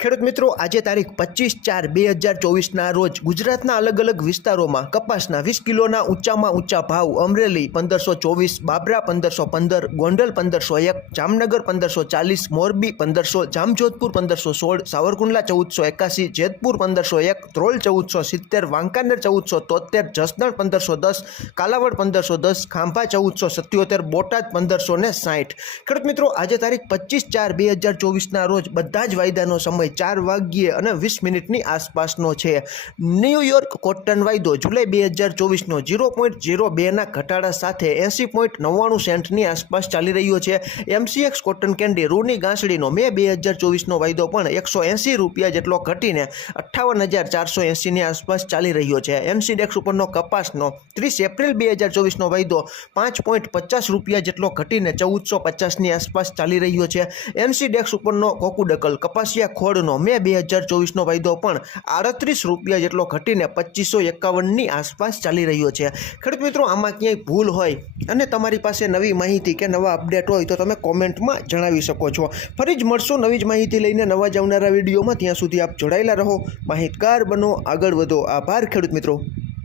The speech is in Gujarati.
ખેડૂત મિત્રો, આજે તારીખ પચીસ ચાર બે હજાર ચોવીસના રોજ ગુજરાતના અલગ અલગ વિસ્તારોમાં કપાસના વીસ કિલોના ઊંચામાં ઊંચા ભાવ, અમરેલી પંદરસો ચોવીસ, બાબરા પંદરસો પંદર, ગોંડલ પંદરસો એક, જામનગર પંદરસો ચાલીસ, મોરબી પંદરસો, જામજોધપુર પંદરસો સોળ, સાવરકુંડલા ચૌદસો એકાસી, જેતપુર પંદરસો એક, ધ્રોલ ચૌદસો સિત્તેર, વાંકાનેર ચૌદસો તોતેર, જસદણ પંદરસો દસ, કાલાવડ પંદરસો દસ, ખાંભા ચૌદસો સત્યોતેર, બોટાદ પંદરસો ને સાઠ. ખેડૂત મિત્રો, આજે તારીખ પચીસ ચાર બે હજાર ચોવીસના રોજ બધા જ વાયદાનો સમય ચાર વાગ્યે અને વીસ મિનિટની આસપાસનો છે. ન્યૂયોર્ક કોટન વાયદો જુલાઈ બે હજાર ચોવીસનો ઝીરો પોઈન્ટ ઝીરો બેના ઘટાડા સાથે એંસી પોઈન્ટ નવ્વાણું સેન્ટની આસપાસ ચાલી રહ્યો છે. એમસીએક્સ કોટન કેન્ડી રૂની ગાંસડીનો મે બે હજાર ચોવીસનો વાયદો પણ એકસો એંસી રૂપિયા જેટલો ઘટીને અઠ્ઠાવન હજાર ચારસો એંસીની આસપાસ ચાલી રહ્યો છે. એમસીડેક્સ ઉપરનો કપાસનો ત્રીસ એપ્રિલ બે હજાર ચોવીસનો વાયદો પાંચ પોઈન્ટ પચાસ રૂપિયા જેટલો ઘટીને ચૌદસો પચાસની આસપાસ ચાલી રહ્યો છે. એમસીડેક્સ ઉપરનો કોકુડકલ કપાસિયા ખોળનો મે બે હજાર ચોવીસનો વાયદો પણ આડત્રીસ રૂપિયા જેટલો ઘટીને પચીસો એકાવનની આસપાસ ચાલી રહ્યો છે. ખેડૂત મિત્રો, આમાં ક્યાંય ભૂલ હોય અને તમારી પાસે નવી માહિતી કે નવા અપડેટ હોય તો તમે કોમેન્ટમાં જણાવી શકો છો. ફરી જ મળશો નવી જ માહિતી લઈને નવા જ આવનારા વિડીયોમાં. ત્યાં સુધી આપ જોડાયેલા રહો. માહિતગાર બનો. આગળ વધો. આભાર ખેડૂત મિત્રો.